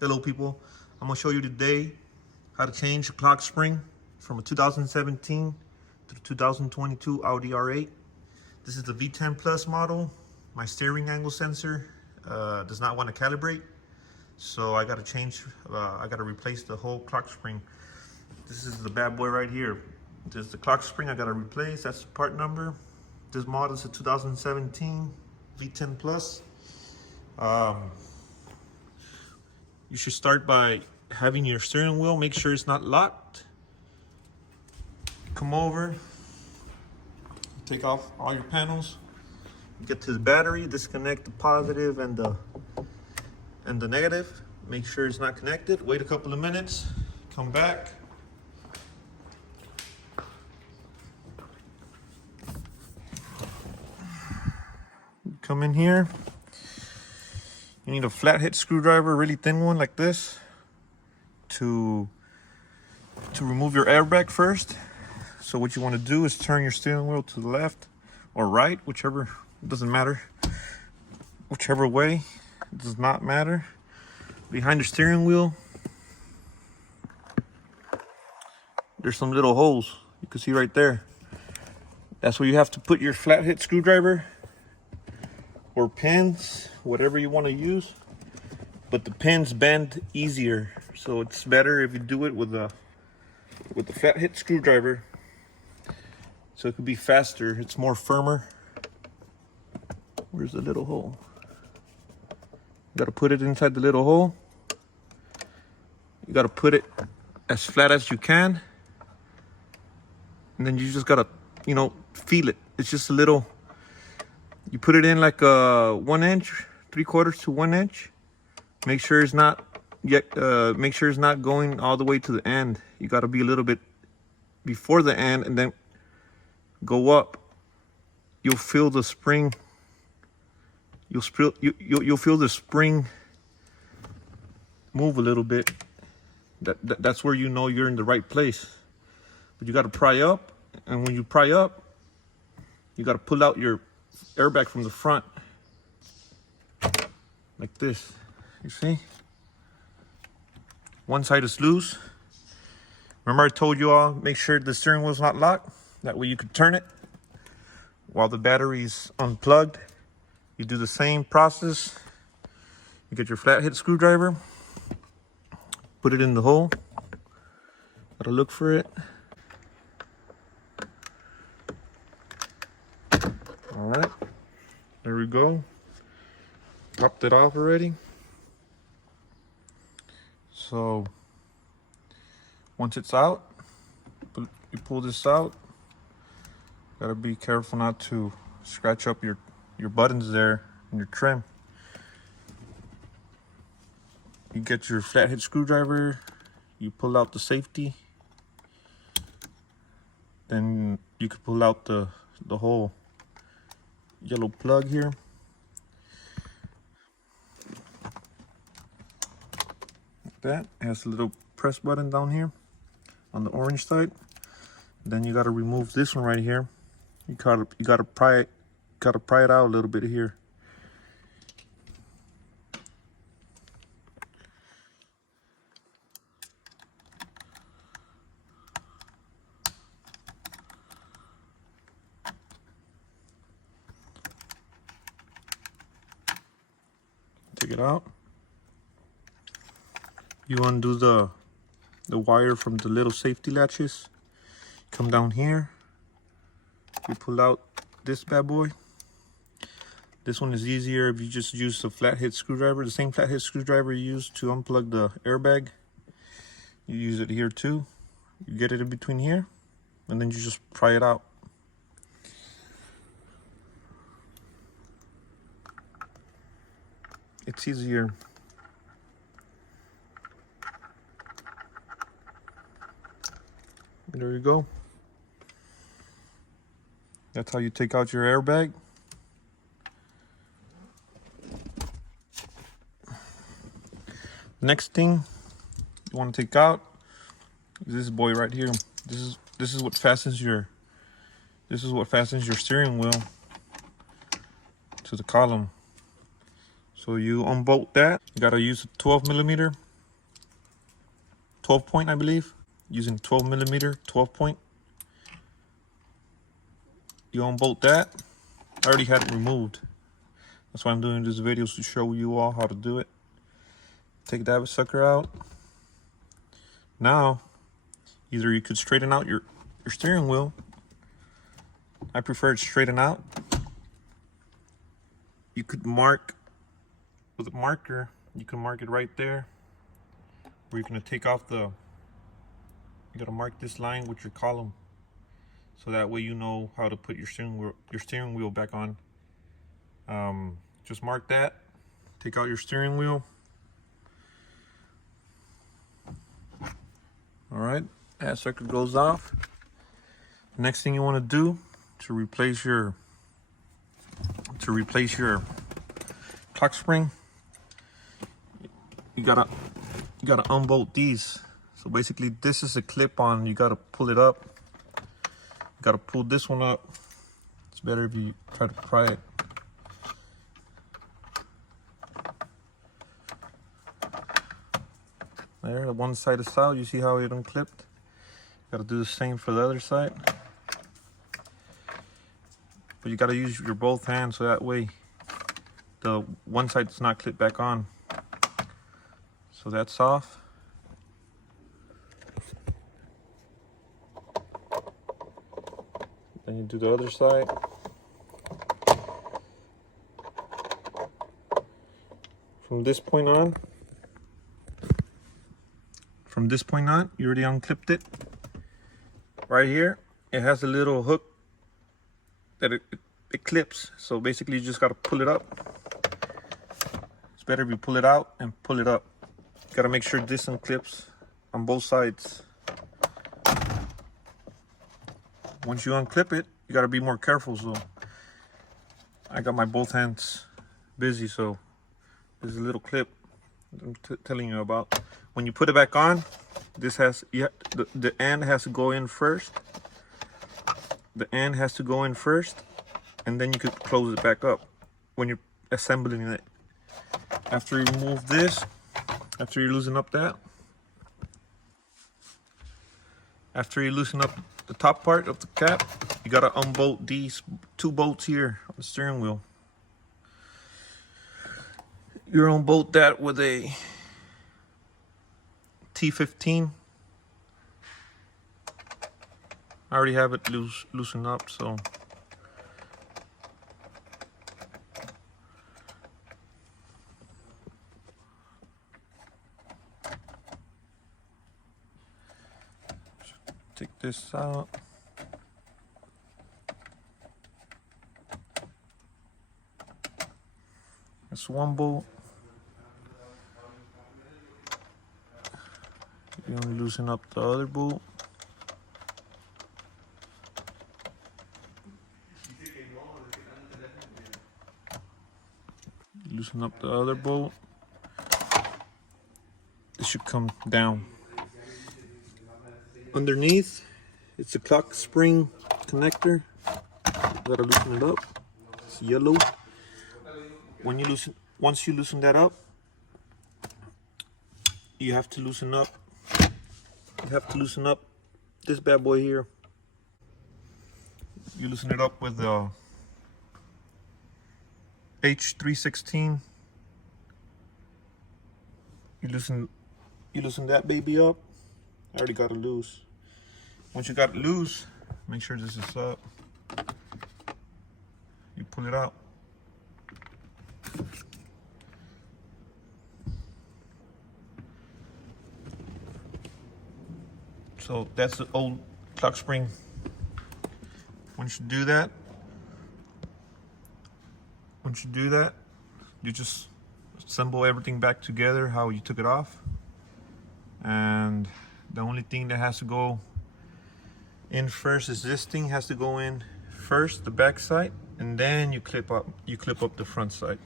Hello people, I'm going to show you today how to change the clock spring from a 2017 to the 2022 Audi R8. This is the V10 Plus model. My steering angle sensor does not want to calibrate, so I got to change, I got to replace the whole clock spring. This is the bad boy right here. This is the clock spring I got to replace. That's the part number. This model is a 2017 V10 Plus. You should start by having your steering wheel, make sure it's not locked. Come over, take off all your panels, get to the battery, disconnect the positive and the negative. Make sure it's not connected. Wait a couple of minutes, come back. Come in here. You need a flathead screwdriver, really thin one like this, to remove your airbag first. So what you want to do is turn your steering wheel to the left or right, whichever, it doesn't matter. Whichever way, it does not matter. Behind the steering wheel, there's some little holes. You can see right there. That's where you have to put your flathead screwdriver or pins, whatever you want to use, but the pins bend easier, so it's better if you do it with the flathead screwdriver, so it could be faster. It's more firmer. Where's the little hole? You got to put it inside the little hole. You got to put it as flat as you can, and then you just got to, you know, feel it. It's just a little. You put it in like a 1 inch, 3/4 to 1 inch. Make sure it's not yet. Make sure it's not going all the way to the end. You got to be a little bit before the end, and then go up. You'll feel the spring. You'll feel the spring move a little bit. That's where you know you're in the right place. But you got to pry up, and when you pry up, you got to pull out your airbag from the front like this. You see, one side is loose. Remember I told you all, make sure the steering wheel's not locked, that way you could turn it while the battery's unplugged. You do the same process. You get your flathead screwdriver, put it in the hole, gotta look for it. All right, there we go. Popped it off already. So once it's out, you pull this out. Gotta be careful not to scratch up your buttons there and your trim. You get your flathead screwdriver, you pull out the safety, then you can pull out the whole yellow plug here. Like that. It has a little press button down here on the orange side. Then you got to remove this one right here. You gotta pry it out a little bit here. Take it out. You undo the wire from the little safety latches. Come down here. You pull out this bad boy. This one is easier if you just use the flathead screwdriver, the same flathead screwdriver you use to unplug the airbag. You use it here too. You get it in between here, and then you just pry it out. It's easier. There you go. That's how you take out your airbag. Next thing you want to take out is this boy right here. This is what fastens your steering wheel to the column. So you unbolt that. You gotta use a 12 millimeter 12 point, I believe, using 12 millimeter 12 point. You unbolt that. I already had it removed. That's why I'm doing this video, to show you all how to do it. Take that sucker out. Now, either you could straighten out your steering wheel. I prefer it straighten out. You could mark with a marker. You can mark it right there, where you're gonna take off the. You gotta mark this line with your column, so that way you know how to put your steering wheel back on. Just mark that. Take out your steering wheel. All right, that sucker goes off. Next thing you want to do to replace your clock spring, you gotta unbolt these. So basically, this is a clip-on. You gotta pull it up. You gotta pull this one up. It's better if you try to pry it. There, the one side is out. You see how it unclipped? Gotta do the same for the other side. But you gotta use your both hands, so that way the one side does not clip back on. So that's off. Then you do the other side. From this point on, you already unclipped it. Right here, it has a little hook that it clips. So basically, you just gotta pull it up. It's better if you pull it out and pull it up. You gotta make sure this unclips on both sides. Once you unclip it, you gotta be more careful. So I got my both hands busy, so there's a little clip I'm telling you about. When you put it back on, this has the end has to go in first. The end has to go in first, and then you could close it back up when you're assembling it. After you remove this, after you loosen up that, after you loosen up the top part of the cap, you gotta unbolt these two bolts here on the steering wheel. You unbolt that with a T15. I already have it loosened up, so take this out. That's one bolt. You want to loosen up the other bolt. Loosen up the other bolt. It should come down. Underneath, it's a clock spring connector. You gotta loosen it up. It's yellow. Once you loosen that up, you have to loosen up. You have to loosen up this bad boy here. You loosen it up with the H316. You loosen that baby up. I already got it loose. Once you got it loose, make sure this is up. You pull it out. So that's the old clock spring. Once you do that, you just assemble everything back together how you took it off. And the only thing that has to go in first is this thing has to go in first, the back side, and then you clip up the front side.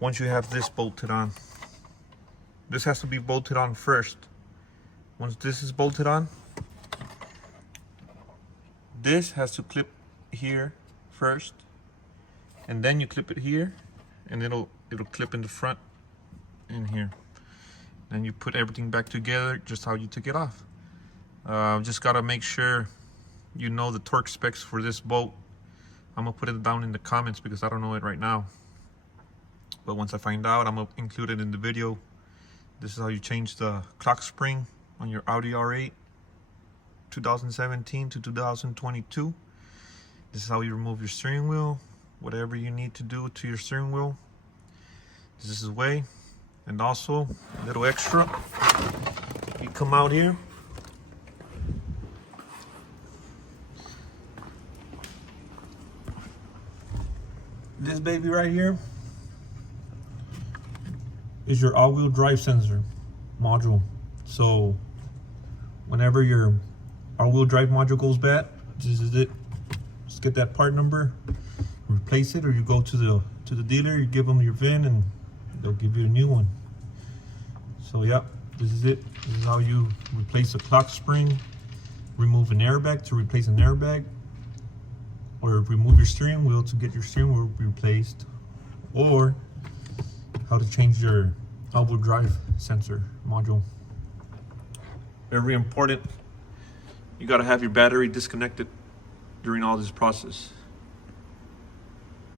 Once you have this bolted on, this has to be bolted on first. Once this is bolted on, this has to clip here first, and then you clip it here, and it'll clip in the front in here. and you put everything back together just how you took it off. Just gotta make sure you know the torque specs for this boat. I'm gonna put it down in the comments because I don't know it right now. But once I find out, I'm gonna include it in the video. This is how you change the clock spring on your Audi R8 2017 to 2022. This is how you remove your steering wheel, whatever you need to do to your steering wheel. This is the way. And also, a little extra, you come out here. This baby right here is your all-wheel drive sensor module. So whenever your all-wheel drive module goes bad, this is it. Just get that part number, replace it, or you go to the dealer, you give them your VIN, and they'll give you a new one. So yeah, this is it. This is how you replace a clock spring, remove an airbag to replace an airbag, or remove your steering wheel to get your steering wheel replaced, or how to change your all-wheel drive sensor module. Very important. You gotta have your battery disconnected during all this process.